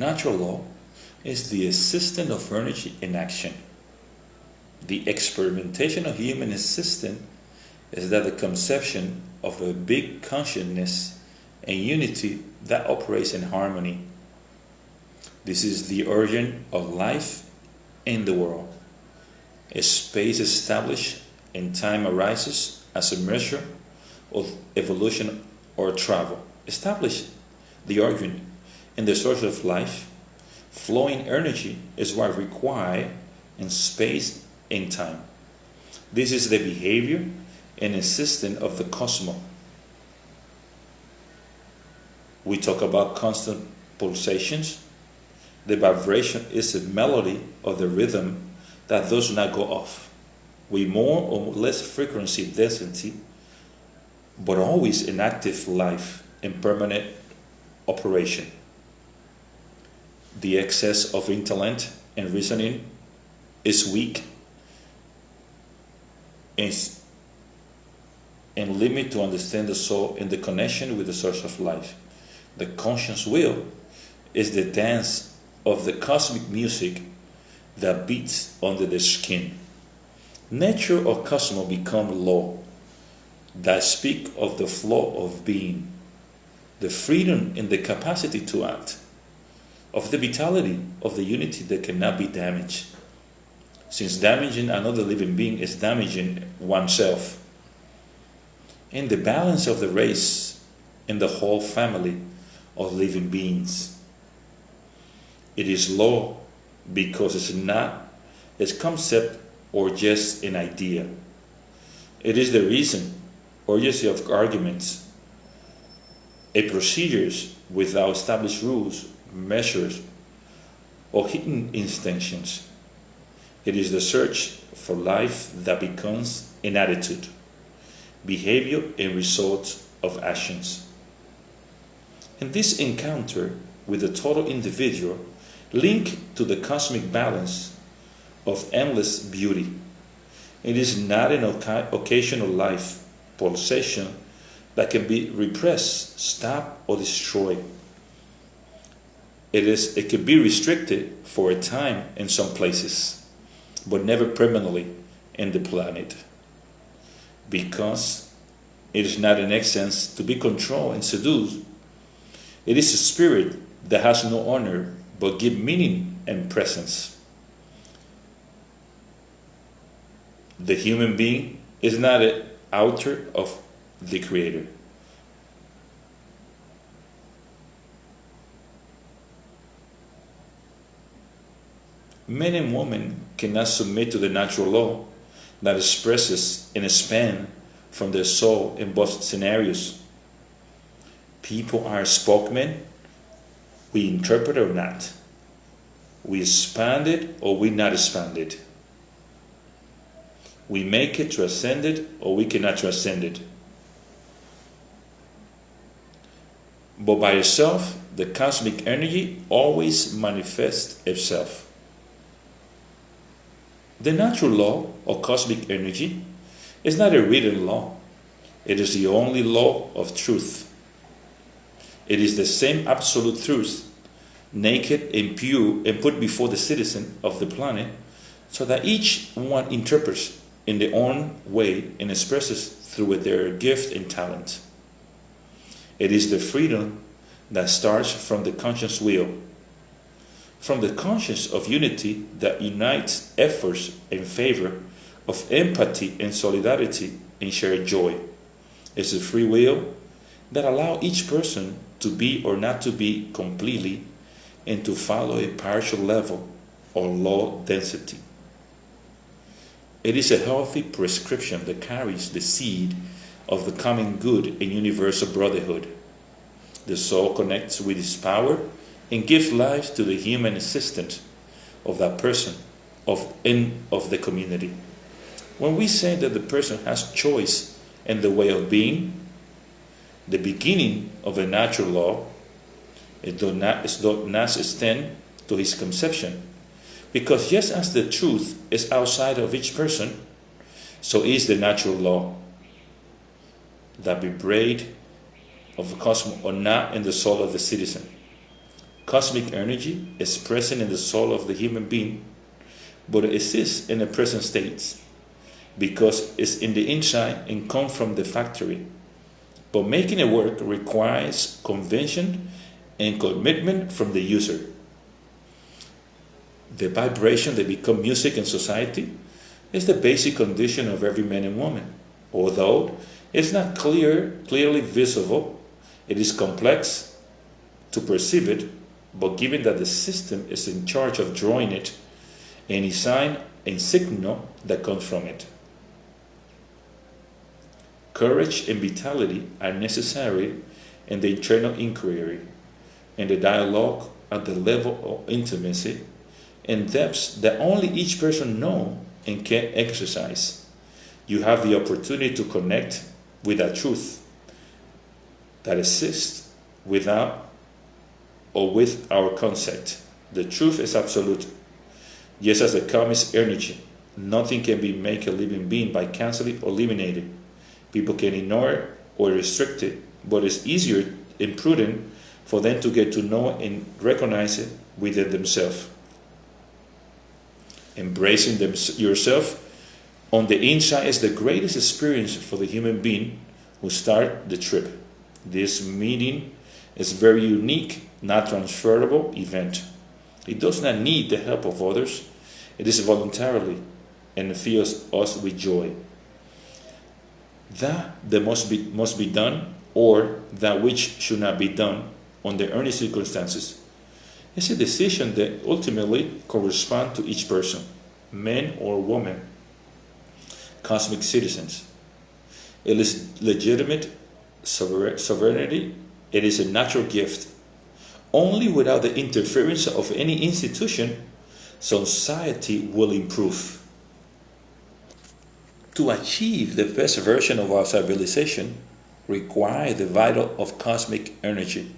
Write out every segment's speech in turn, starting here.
Natural law is the existence of energy in action. The experimentation of human existence is that the conception of a big consciousness and unity that operates in harmony. This is the origin of life in the world. A space established in time arises as a measure of evolution or travel. Establish the origin in the source of life. Flowing energy is what required in space and time. This is the behavior and existence of the cosmos. We talk about constant pulsations. The vibration is a melody of the rhythm that does not go off, with more or less frequency density, but always in active life and permanent operation. The excess of intellect and reasoning is weak and limit to understand the soul in the connection with the source of life. The conscious will is the dance of the cosmic music that beats under the skin. Nature or cosmos become law that speak of the flow of being, the freedom and the capacity to act, of the vitality of the unity that cannot be damaged, since damaging another living being is damaging oneself, and the balance of the race and the whole family of living beings. It is law because it's not a concept or just an idea. It is the reason or just of arguments, a procedures without established rules, measures, or hidden intentions. It is the search for life that becomes an attitude, behavior, and result of actions. In this encounter with the total individual, linked to the cosmic balance of endless beauty, it is not an occasional life pulsation that can be repressed, stopped, or destroyed. It can be restricted for a time in some places, but never permanently in the planet, because it is not in essence to be controlled and seduced. It is a spirit that has no honor but give meaning and presence. The human being is not an author of the Creator. Men and women cannot submit to the natural law that expresses and expands from their soul in both scenarios. People are spokesmen, we interpret or not. We expand it or we not expand it. We make it transcended or we cannot transcend it. But by itself, the cosmic energy always manifests itself. The natural law or cosmic energy is not a written law. It is the only law of truth. It is the same absolute truth, naked and pure, and put before the citizen of the planet, so that each one interprets in their own way and expresses through their gift and talent. It is the freedom that starts from the conscious will, from the conscience of unity that unites efforts in favor of empathy and solidarity and shared joy. It's a free will that allows each person to be or not to be completely and to follow a partial level or low density. It is a healthy prescription that carries the seed of the common good and universal brotherhood. The soul connects with its power and gives life to the human existence of that person of the community. When we say that the person has choice in the way of being, the beginning of a natural law, it does not extend to his conception. Because just as the truth is outside of each person, so is the natural law that be bred of the cosmos or not in the soul of the citizen. Cosmic energy is present in the soul of the human being, but it exists in the present states because it's in the inside and comes from the factory. But making it work requires conviction and commitment from the user. The vibration that becomes music in society is the basic condition of every man and woman. Although it's not clearly visible, it is complex to perceive it, but given that the system is in charge of drawing it, any sign and signal that comes from it. Courage and vitality are necessary in the internal inquiry and the dialogue at the level of intimacy and depths that only each person knows and can exercise. You have the opportunity to connect with that truth that exists without or with our concept. The truth is absolute. Just as the cosmic energy, nothing can be make a living being by canceling or eliminating. People can ignore it or restrict it, but it's easier and prudent for them to get to know and recognize it within themselves. Embracing yourself on the inside is the greatest experience for the human being who start the trip. This meeting is very unique, not transferable event. It does not need the help of others. It is voluntarily and fills us with joy. That must be done, or that which should not be done under any circumstances, is a decision that ultimately corresponds to each person, man or woman, cosmic citizens. It is legitimate sovereignty. It is a natural gift. Only without the interference of any institution, society will improve. To achieve the best version of our civilization requires the vital of cosmic energy,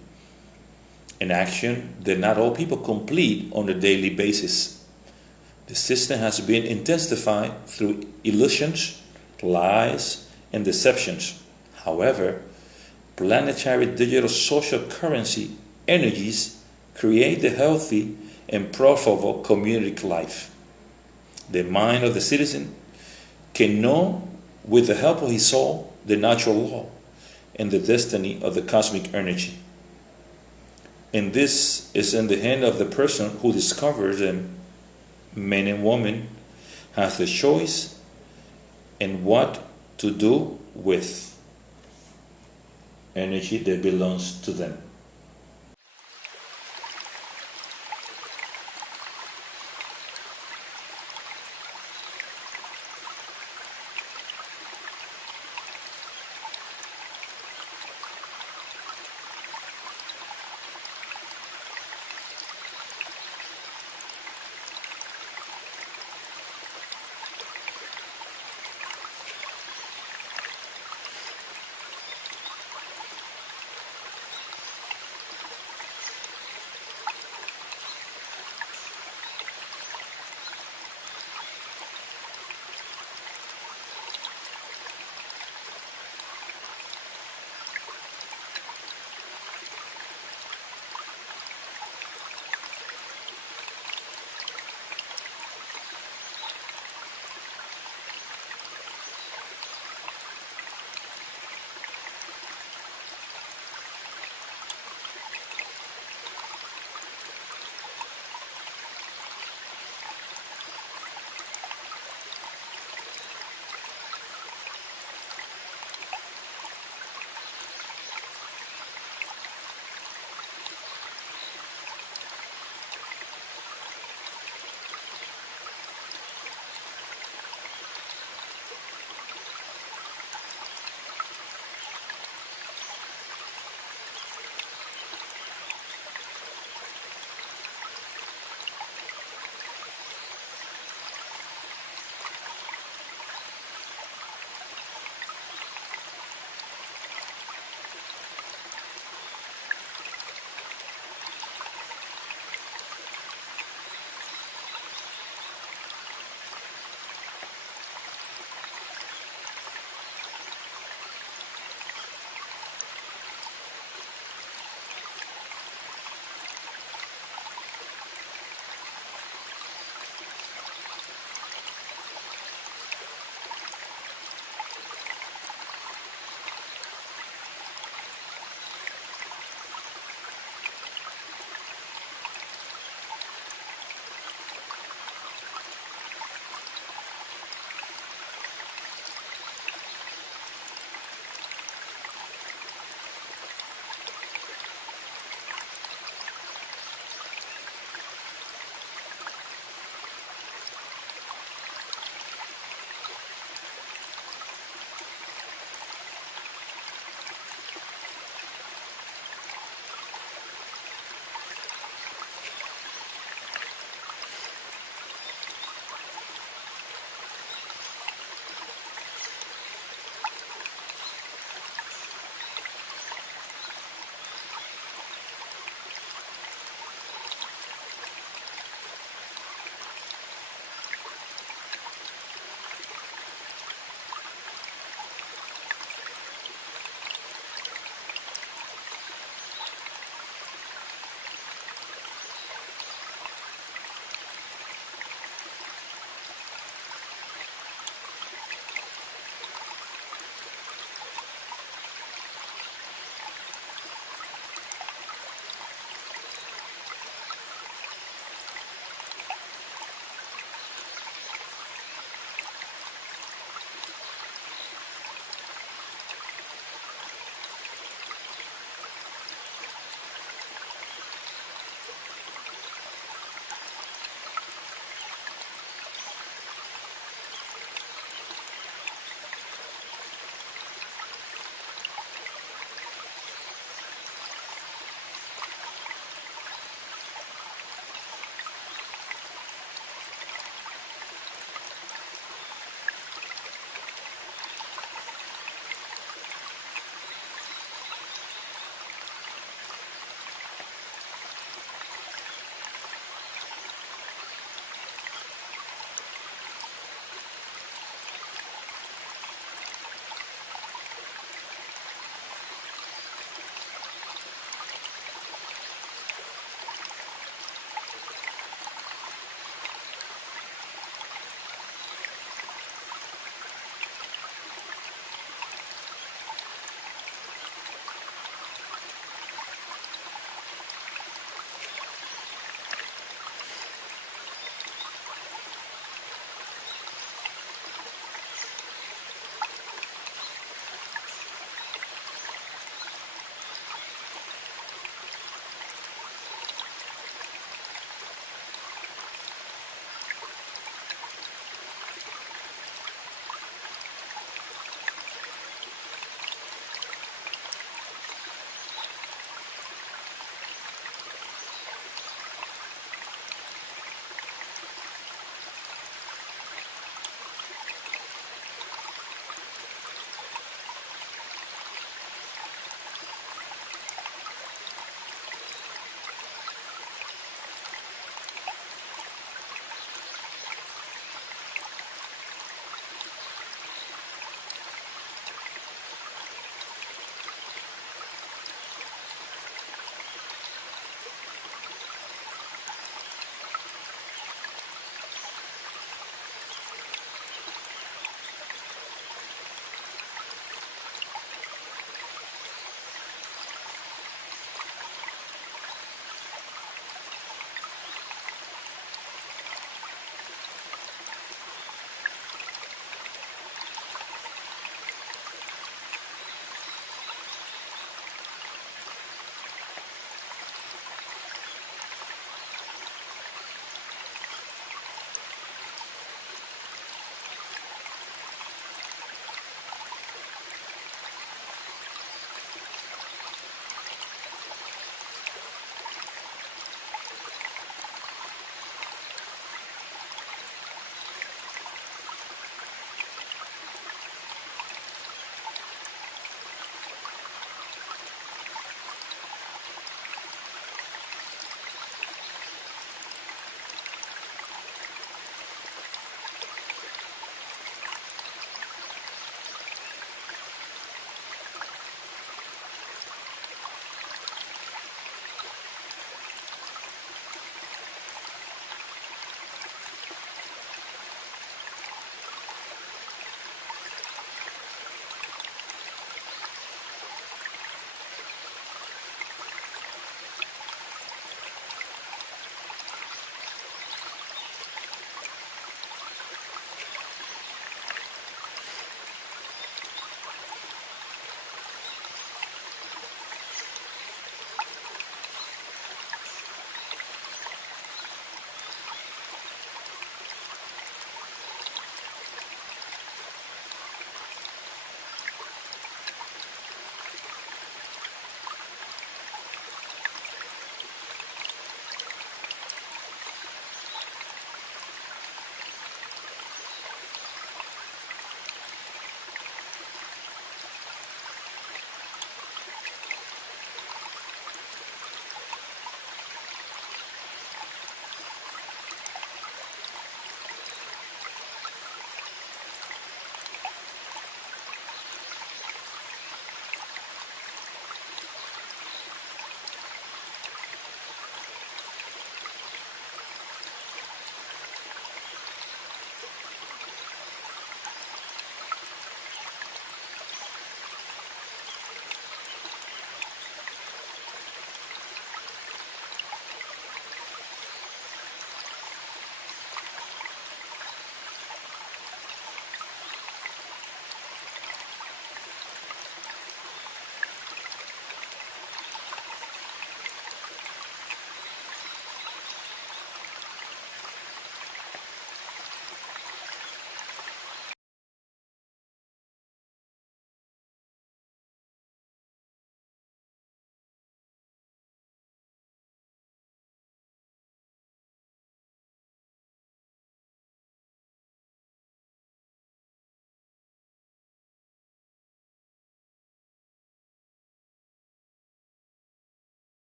an action that not all people complete on a daily basis. The system has been intensified through illusions, lies, and deceptions. However, planetary digital social currency energies create the healthy and profitable community life. The mind of the citizen can know, with the help of his soul, the natural law and the destiny of the cosmic energy. And this is in the hand of the person who discovers them. Men and women have the choice in what to do with energy that belongs to them.